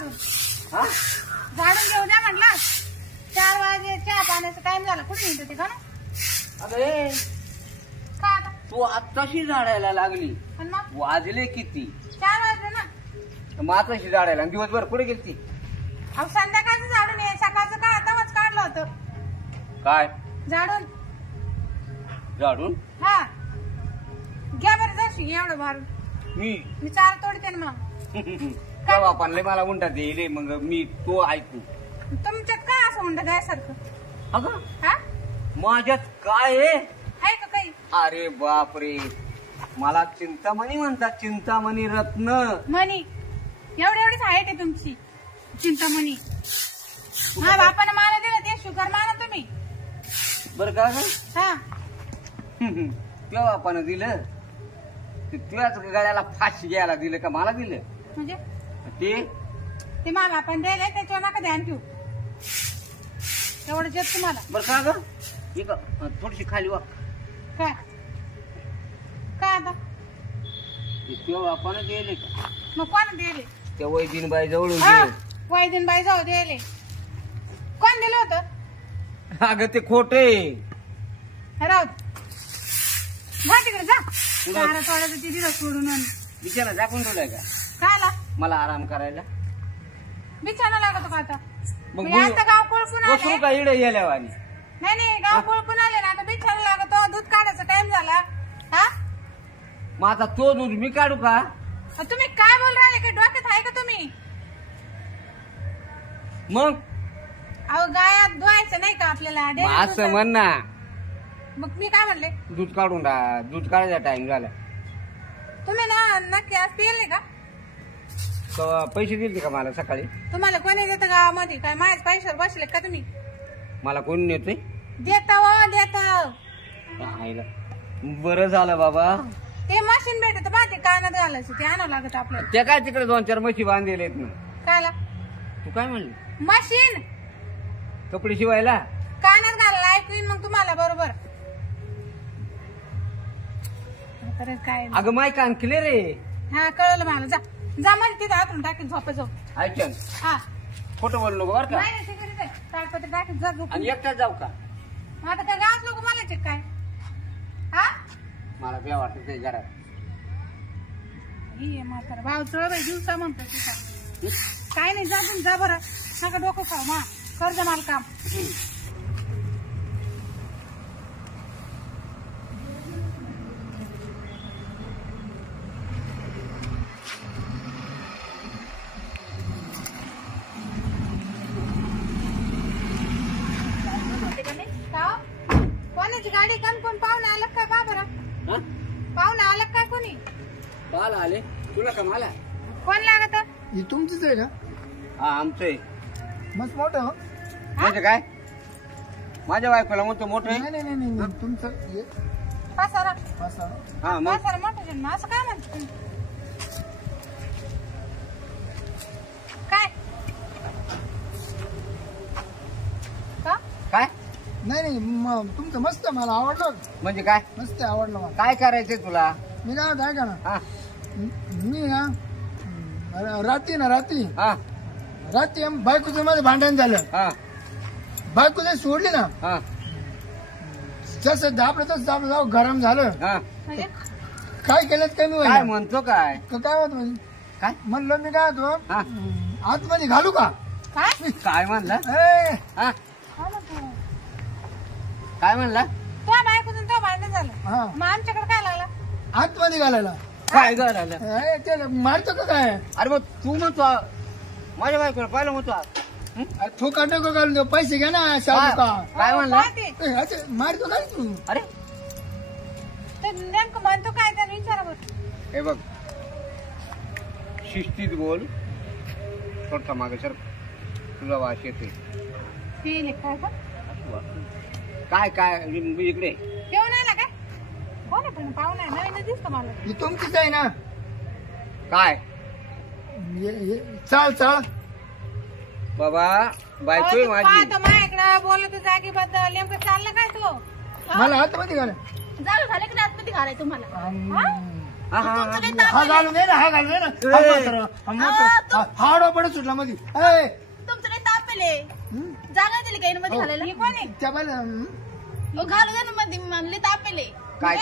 झाडून झाडून घेऊ द्या म्हटलं. 4 वाजे चहा पाण्याचा टाइम झाला. कुठे निघत ते का ना? अरे का आता तू आत्ताशी झाडायला लागली. पण मग वाजले किती? 4 वाजले ना. मग आताशी झाडायला दिवसभर कुठे गेलती? अहो संध्याकाळचं झाडून ये. सकाळचं का आताच काढलं होतं काय झाडून. झाडून? हा घ्या बरं जशी एवढं भारून. मी 4 तोडते ना मग. त्या बापांना मला उंटा दे मग मी तो ऐकू. तुमच्यात काय असं म्हणतं गायसारखं? अगं हा माझ्यात काय आहे का काही? अरे बापरे मला चिंतामणी म्हणतात. चिंतामणी रत्न मनी एवढीच आहे ते तुमची चिंतामणी. हा बापानं मला दिलं ते शुगर माना तुम्ही. बरं का हा त्या बापानं दिलं तुझ्याच गळ्याला फाशी घ्यायला दिलं का मला दिलं? म्हणजे ते मला बापानं दिलंय त्याच्यावर नका ध्यान ठेवू. एवढं जग तुम्हाला. बरं का ग थोडीशी खाली वा. काय काय आता तुझ्या बापानं दिले का? मग कोण दिले? त्या वैदिनबाई जवळ वैदिनबाई जाऊ दिले. कोण दिलं होतं? अगं ते खोटे राहू जा तिकडे जा. चारा तोडायचं ते दिलं सोडून. बिछाना झाकून ठेवलाय का? कायला मला आराम करायला. बिछाना लागतो का आता? मग म्हणजे आता गाव कोळपून आले. का इडे गेल्यावानी? नाही गाव कोळपून आले ना. आता बिछाना लागतो. दूध काढायचा टाइम झाला. हा मग आता तो दूध मी काढू का? तुम्ही काय बोल राहिले? काही डोक्यात आहे का तुम्ही? मग अहो गायात धुवायचं नाही का आपल्याला? असं म्हण ना. मग मी काय म्हणले? दूध काढून दूध काढायचा टाइम झाला. तुम्ही ना नक्की आज पिले का? पैसे दिले का मला सकाळी? तुम्हाला कोणी देतं गावामध्ये? काय माझ्याच पैशावर बसले का तुम्ही? मला कोणी नेतोय? देत देत. बरं झालं बाबा. ते मशीन भेटत बा ते कानात घालायचं ते आणावं लागत आपल्याला. त्या काय तिकडे 2-4 म्हशी बांधलेले आहेत ना. कायला? तू काय म्हणली? मशीन कपडे शिवायला कानात घालायला ऐकू येईन मग तुम्हाला बरोबर. काय अगं माय कान क्लिअर रे. हा कळलं मला. जा जा मध्ये तिथे हातून टाकीत झोपा जाऊ. ऐकन हा खोटं बोलू नको बरं का? नाही तिकडे ताडपत्री टाकीत जा झोप. आणि एकटाच जाऊ का? आता काय गावात लोक मला चेक काय? हा मला काय वाटत ते घरात ये म्हातारा भाव चळ बाई दिवसा म्हणतो तुझा. काय नाही जा तुम्ही जा बरं. नका डोकं खाऊ मा. कर जा मला काम. कोणाची गाडी कोण पाहुणे आलं काय? का बरं पाहुणे आलं काय? कोणी पाल आले तुला का मला? कोण लागत? ही तुमचीच आहे का? हा आमचं आहे. मस्त मोठं हो. म्हणजे काय? माझ्या बायकोला म्हणतो मोठं आहे. नाही तुमचं पासारा हा मग पासारा मोठं जन्म असं काय म्हणतो तुम्ही? काय का? काय नाही तुमचं मस्त मला आवडलं. म्हणजे काय? मस्त आवडलं मला. काय करायचंय तुला? मी काय होतं ऐका ना. हा मी ना रात्री हा बायकोचं माझं भांडण झालं. हा बायको जर सोडली ना हा जसं दाबलं तसं दाबलं जाऊ गरम झालं. हा म्हणजे काय केलं कमी काय होईल. म्हणतो काय? काय होत म्हणजे काय म्हणलं मी काय होतो हा आतमध्ये घालू का? काय काय म्हणला? ए, हा काय म्हणतो? काय म्हणला? तुझ्या बायकोतून तो भांडण झालं. हा मग आमच्याकडे काय लागला? आतमध्ये घालायला. काय झालं? ए, त्याला मारतो का काय? अरे मग तू म्हणतो माझ्या बायकोला पाहिलं म्हणतो ठोका नको घालून देऊ. पैसे घ्या ना शाहू का? काय म्हणला? काय ते? ए, असं मारतो काय तू? अरे ते नेमकं म्हणतो काय त्याला विचारा बरं. हे बघ शिस्तीत बोल. थोडसा मागे सर तुझा वास येते. पिले काय का? काय काय मी इकडे येऊन आला काय? कोण आहे पण पाहुणा आहे नवीन दिसतो मला. ही तुमचीच आहे ना? काय चाल चाल बाबा बायको माझी. पाहतो माझ्याकडे बोलत जागी बद्दल नेमकं चाललं काय तो? मला आतमध्ये घाला. झालं झालं की आतमध्ये घालाय तुम्हाला? हा, हा, तुमचं काही हा ताप घालून दे ना हा घालून दे ना हा म्हातारा, हा म्हातारा. हा आडवा पडत सुटला मध्ये ए, तुमचं काही तापेले हं? जागा दिली काही मध्ये घालायला ही कोण आहे त्या बाईला, हं? घालू दे ना मध्ये म्हणले तापेले काय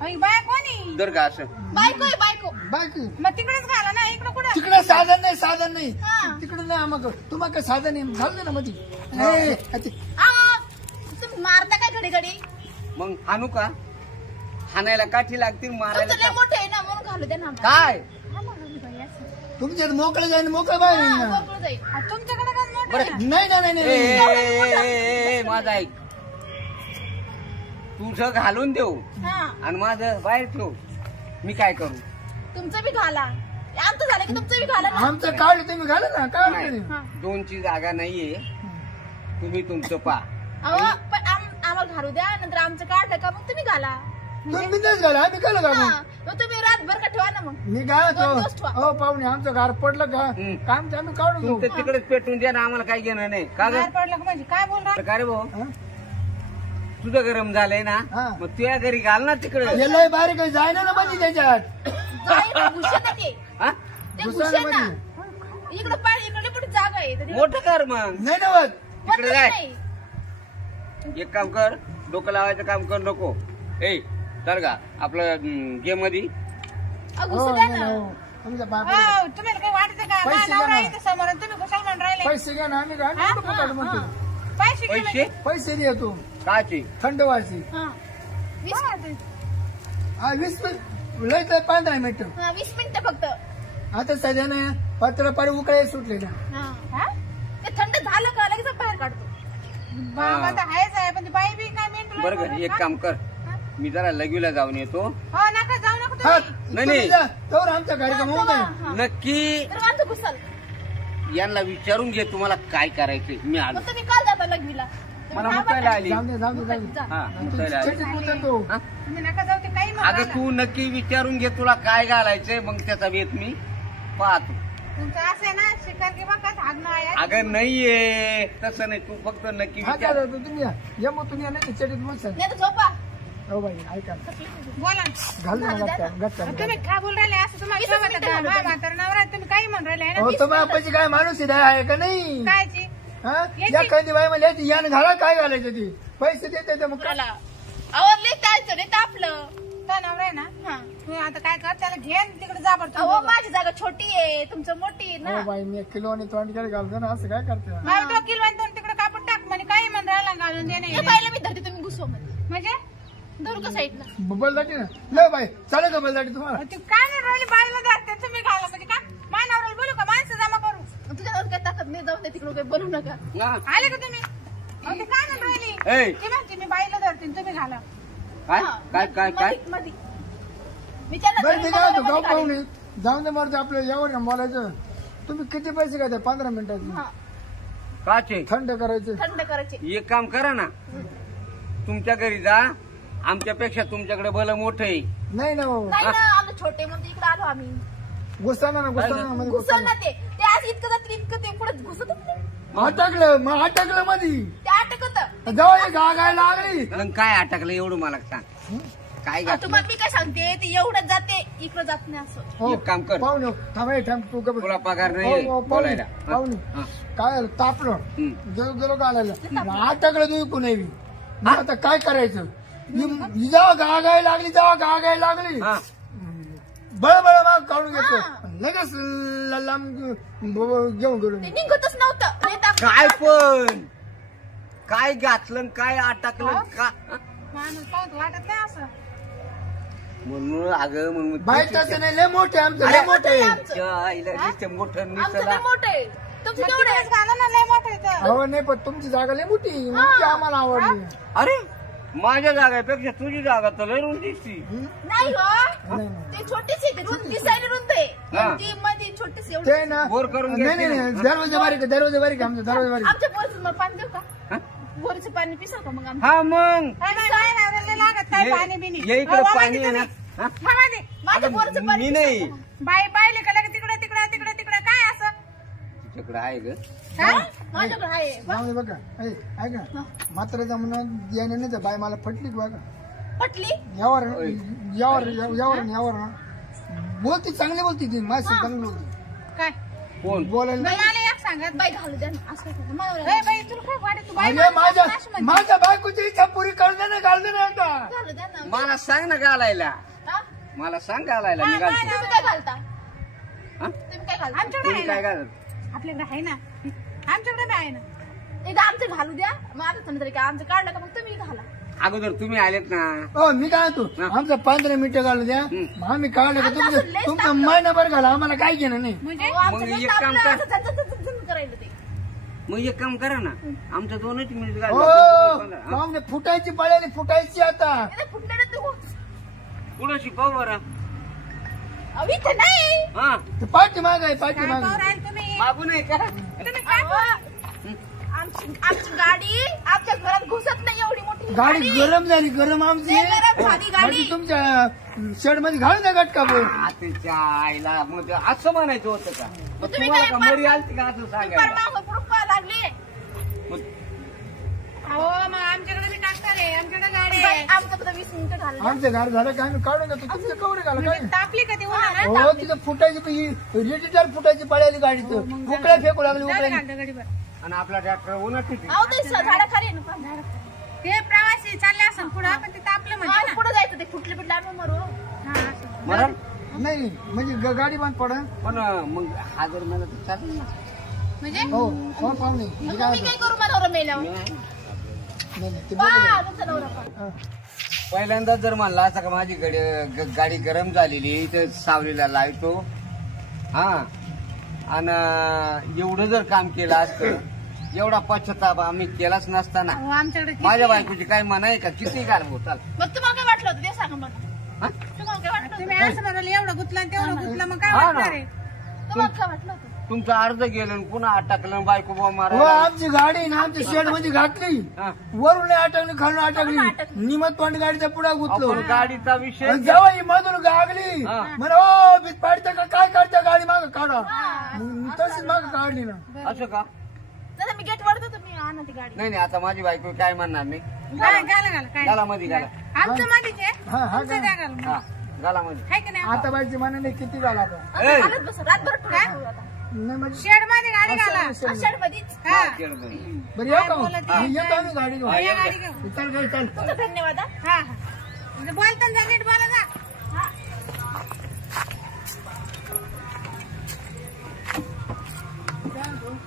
अय, बाया कोणी दर का असं बायको आहे बायको बाकी मग तिकडेच घाला ना इकडं कुठं तिकडे साधन नाही साधन नाही हा. तिकडे नाही मग तुम्हाला काय साधन नाही घाल दे ना मध्ये ए, ते- तुम्ही मारता काय घडी घडी मग हाणू का हाणायला काठी लागतील मारायला तुमचं लय का? मोठे आहे ना म्हणून घालू दे ना आम्हाला. काय हा ना, घालू बाई, असं. तुमच्यात मोकळं जाईन मोकळं बाहेर येईन हा, ना. मोकळं जाईल. आ, तुमच्याकडे काय मोठं बरं. आहे ना? नाही नाही नाही ए, नाही ए, ए, माझं ऐक तुझं घालून देऊ हा आणि माझं बाहेर ठेव मी काय करू तुमचं बी घाला आमचं झालं की तुमचं बी घाला ना. आमचं काढलं तुम्ही घाला ना काय नाही. अडचण आहे? हा. दोनची जागा नाहीये तुम्ही तुमचं पा अहो पण आम्हाला घालू द्या नंतर आमचं काढलं का मग तुम्ही घाला तुम्ही तेच घाला आम्ही काय घालू हा मग तुम्ही रातभर का ठेवा ना मग मी काय दोन दिवस होतो ठेवा. हो पाहुणे आमचं घर पडलं का हं. काम ते आम्ही काढून घेऊ तुमचं तिकडेच पेटून द्या ना आम्हाला काही घेणं नाही का ग बाहेर पडलं का म्हणजे काय बोल राहिला? का रे भाऊ हं? तुझं गरम झालंय ना हा. मग तुझ्या घरी घाल ना तिकडे याला बारीक काही जायना ना मध्ये त्याच्यात जाईल ना, घुसेल ना ते हा? ते घुसायला घुसेल ना पाहिजे. इकडं पाणी इकडे मोठी जागा आहे तर ते मोठं कर मग नाही ना होत. तिकडे होतच जाय नाही. एक काम कर डोकं लावायचं काम कर नको ए चल का आपलं गेम मध्ये अहो, हो, घुसू द्या नाही, ना हो. तुमच्या बाप हो, तुम्हाला काही वाटतं का पैसे माझा नवरा द्या ना. इथं समोर आणि तुम्ही कुशाल म्हणून राहिले पैसे घ्या ना आम्ही काय हा, कुठं फुकट म्हणतो पैसे घे पैसे म्हणजे. पैसे दे तू काचे थंड व्हायची हा. वीस हा 20 लय तर 15 मिनिटं हा, 20 मिनिटं फक्त आता सध्या ना पत्र पार उकळे सुटले ना हा. हा? ते थंड झालं का लगेच बाहेर काढतो बाबा तर आहेच आहे पण ती बाई बी काय मेंटल बरं का एक काम कर मी जरा लगवीला जाऊन येतो हो नका जाऊ नका हा तुम्ही नाही, तुम्ही नाही. जा, तोवर आमच्या कार्यक्रम होऊन जाईल हा. नक्की तर माझं घुसल यांना विचारून घे तुम्हाला काय करायचंय मी आलो मग तुम्ही काल जाता लग्नीला मला मुकायला आली जाऊ दे जाऊ दे जाऊ दे जा. हा मुकायला आली चटीत उतरतो हा? तुम्ही नका जाऊ ते काही अगं म्हणा तू नक्की विचारून घे तुला काय घालायचंय मग त्याचा वेत मी पाहतो तुमचं असं आहे ना शिकार किंवा का धागणं आहे अगं नाहीये तसं नाही तू फक्त नक्की हा विचार काय तुम्ही या मग तुम्ही या नाही चटीत मस्त नाही तर झोपा हो बाई ऐका बोला घाल ना गच्चा तुम्ही काय बोल राहिले असं तुम्हाला वीस शोभत मिनिटं का? झालं मा तरी. म्हातारा नवरा आहे, तुम्ही काही म्हणून राहिले आहे हो ना तुम्हाला पैसे काय माणूस आहे का नाही कायची हा याची. या कधी बाई मला याची यान घाला काय घालायचं ती पैसे देते तर मग मला आवडले त्याचं रे तापलं तो नवरा आहे ना हा. तू आता काय कर त्याला घे आणि तिकडे जा बरं अहो माझी जागा छोटी आहे तुमचं मोठी आहे हो ना बाई मी 1 किलो आणि तोंड केलं घालतो ना असं काय करते मला तो किलो आणि दोन तिकडे कापड टाक म्हणे काही म्हणून राहिला घालून दे हे नाही पाहिलं मी धरते तुम्ही घुसव मध्ये म्हणजे धरू का साईडला बलदाटी ना ल बाई चालेल का बलदाटी तुम्हाला तू काय नाही राहिली बाईला धरते तुम्ही घाला म्हणजे का मानावराला बोलू का माणसं जमा करू तुझ्यावर काय ताकद नाही जाऊन दे तिकडे काही बोलू नका ना. आले का तुम्ही अहो, ते काय म्हणून राहिली ए ती म्हणते मी बाईला धरते आणि तुम्ही घाला काय हा, काय काय काय मधी- मधी. विचार ना, बरं ते काय होतं मध्ये गाव घालेल. पाहुणे जाऊन दे मरते आपलं एवढं बोलायचं तुम्ही किती पैसे घेता 15 मिनिटाचे हा, काचे थंड करायचे थंड करायचे एक काम करा ना तुमच्या घरी जा आमच्यापेक्षा तुमच्याकडे भलं मोठं आहे नाही ना हो नाही ना आम्ही छोटे म्हणून इकडे आलो आम्ही घुसताना ना घुसताना मध्ये घुसल घुसताना ना ते आज इतकं जातील इतकं ते पुढे घुसतच नाही अटकलं मग अटकलं मध्ये ते अटकत जेव्हा हे गाय लागली मग काय अटकलं एवढं मला सांग काय घातलं तुम्हाला मी काय सांगते ते एवढं जाते इकडं जात नाही असं हो एक काम कर. पाहुणे थांबा थांब तू का तुला पगार हो, नाही हो, पाहुणे बोलायला हा, पाहुणे हा. काय झालं? तापलं हम्म. गेलो गेलो घालायला अटकलं तुम्ही पुणे मग आता काय करायचं जेव्हा गाय लागली जेव्हा गाय लागली हा. बळबळ मग काढून घेतो लगेच लांब घेऊन गेलो ते निघतच नव्हतं लय ताप- काय पण काय घातलं आणि काय अटकलं का माणूस पाहत वाटत नाही असं म्हणून अगं मग बाई तसं नाही लय मोठे आमचं लय मोठे मोठं आमचं निसला लय मोठं आहे तुमचं तेवढं आहे. घाला ना लय मोठं इथं हो नाही पण तुमची जागा लय मोठी म्हणून ती आम्हाला आवडली अरे माझ्या जागापेक्षा तुझी जागा तर लय रुंद दिसती नाही हो नाही, नाही. ते छोटीच आहे रुंद दिसायला रुंद आहे हा. पण ती मध्ये छोटीच एवढी ते ना बोर करून नाही घ्यायची नाही ना. दरवाजा बारीक दरवाजा बारीक आमचा दरवाजा बारीक आमच्या बोरचं मग पाणी देऊ का हा? बोरचं पाणी पिसा का मग आमचं हा मग काय नाही, काय नाही, लय लागत काय पाणी बिनी ये इकडे अहो, पाणी आहे ना तुम्ही. हा? थांबा दे. माझ्या अगं, बोरचं पाणी मी पिसा नाही का? बाई पाहिले का लगे तिकडे तिकडे तिकडे तिकडे काय असं तुझ्याकडे आहे ग हा? माझ्याकडे आहे जाऊ दे बघा ऐका मात्र म्हणून याने नाही तर बाई मला फटली बघा पटली यावर ना बोलती चांगली बोलती ती माझी चांगली बोलती काय कोण बोलायला बाई, मला एक सांगत बाई घालू द्या ना असं काय करता? ए बाई तुला काय वाटत तू बाई अरे माणूस असं म्हणते. माझ्या बायकोची इच्छा पुरी कळते ना घालते ना आता घालू द्या ना मला सांग ना घालायला हा? मला सांग घालायला मी हा, घालतो तुम्ही काय घालता हा? तुम्ही काय घालता आमच्याकडे तुम्ही आहे काय ना घालत आपल्याकडे आहे ना आमच्याकडे बी आहे ना एकदा आमचं घालू द्या मग आता समजा की आमचं काढलं का मग तुम्ही घाला अगोदर तुम्ही आलेत ना हो मी काय तू आमचं 15 मिनिटं घालू द्या मग आम्ही काढलं का तुमचं महिनाभर घाला आम्हाला काय घेणं नाही म्हणजे अहो, आमचं मग नुसतं एक काम आपलं कर. असं झणझण करायला ते मग एक काम करा ना आमचं 2 मिनिट हो पाहुणे फुटायची पळाली फुटायची आता इथे फुटलेलं तू पुढं शिकव बरं अहो, इथे नाही हा ते पाठी माग आहे पाठी काय माग पाहू राहिले तुम्ही मागू नाही का तुम्ही काय अहो, आमची गाडी आमच्या घरात घुसत नाही एवढी मोठी गाडी गरम झाली गरम आमची लय गरम झाली गाडी. म्हणजे तुमच्या शेड मध्ये घालू द्या गटका बोल तिच्या आईला मग ते असं म्हणायचं होतं का मग तुम्ही तुम्हाला काय का मरी आलती का असं सांगायला मागं पुढं पळायला लागली मग हो मग आमच्याकडे बी ट्रॅक्टर आहे आमच्याकडे गाडी बाई, आहे आमचं फक्त 20 मिनिटं घाललं आमचं घर झालं काय आम्ही काढून घेतो तुमचं कवडे घाला काय म्हणजे तापली का ती उन्हाळ्यात? हो तिथं फुटायची रेडिटर फुटायची पळाली गाडी उकळ्या फेकू लागली जाऊ दे उकळ्या घालतो गाडीवर आणि आपला ट्रॅक्टर उन्हात किती अहो ते झाडाखाली आहे ना पण झाडाखाली. ते प्रवासी चालले असं पुढं पण ते तापलं म्हणजे मग ना पुढे जायचं ते फुटले फुटले आम्ही मरू हा असं मरण नाही म्हणजे गाडी बंद पडन पण मग हा जर मला तर चालेल ना म्हणजे हो हो पाहुणे मग मी काय तुम्ही काय करू मला नवरा मेल्यावर नाही, नाही, ते पा, बरोबर तुमचा नवरा पा. आहे. पहिल्यांदा जर म्हणला असं का माझी गाडी गरम झालेली तर सावलीला लावतो हा आणि एवढं जर काम केलं असतं एवढा पश्चाताप आम्ही केलाच नसताना अहो, आमच्याकडे किती- माझ्या बायकोची काय म्हणाय का किती घालवो चाल मग तुम्हाला काय वाटलं होतं ते सांगा मला हा? तुम्हाला काय वाटलं तुम्ही होतं? असं म्हणाले एवढं गुतलं आणि तेवढं गुतलं मग काय हा ना. वाटणार आहे तुम्हाला काय वाटलं होतं तुमचा अर्ज गेलं आणि पुन्हा अटकलं बायको बा हो मारायला आमची गाडी ना आमच्या शेड मध्ये घातली हा. वरून नाही अटकली खालून अटकली निमत पण गाडीचा पुढा गुतलो आपण गाडीचा विषय आणि जेव्हा ही मधून गागली हा. म्हणे ओ भीत पाडतं का काय करतं गाडी माग काढा मग मी तशीच माग काढली ना असं का जरा मी गेट वरतो तुम्ही आणा ती गाडी नाही नाही आता माझी बायको काय म्हणणार नाही घाला घाला काय घाला मध्ये घाला आमचं मध्येच आहे हा हा तुमचं द्या घालून हा घाला मध्ये आहे की नाही आता बाईची मनाने किती घाला आता आता घालत बस रातभर ठेवू आता नाही म्हणजे शेड मध्ये गाडी घाला आषाढ मध्येच हा केलं बरं. बरं येऊ का बोलत मग? आहे? मी येतो आम्ही गाडी घेऊन या गाडी घेऊ चल गाडी चल तुमचा धन्यवाद हा. हा हा म्हणजे बोलताना नीट बोला ना हा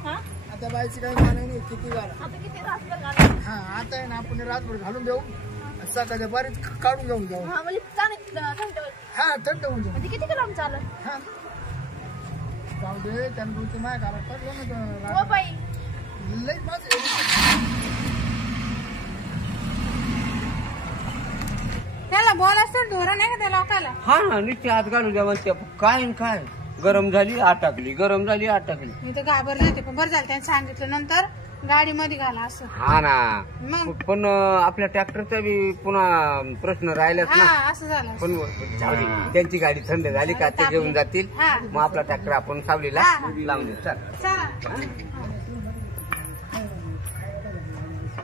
हा आता बाईची काही मनाने नाही किती घाला आता किती रातभर घालत हा आता आहे ना आपण रातभर घालून देऊ सकाळच्या बारीत काढून घेऊन जाऊ हा म्हणजे चालेल थंड हा थंड होऊन जाऊ म्हणजे किती किलो आम चालत हा जाऊ दे त्यानं तुमची माय घाला पडलो ना हो बाई लई माझं त्याला बोलाच तर धोरण आहे का त्या लोकाला हा ना नुसते हात घालू द्या म्हणते काय न काय गरम झाली अटकली गरम झाली अटकली मी तर घाबरले होते पण बरं झालं त्यांनी सांगितलं नंतर गाडी मध्ये घाला असं हा ना मग पण आपल्या ट्रॅक्टरचा बी पुन्हा प्रश्न राहिलाच ना हा असं झालं पण जाऊ दे. त्यांची गाडी थंड झाली का ते घेऊन जातील हा. मग आपला ट्रॅक्टर आपण सावलीला हा, हा. लावून देऊ चल चला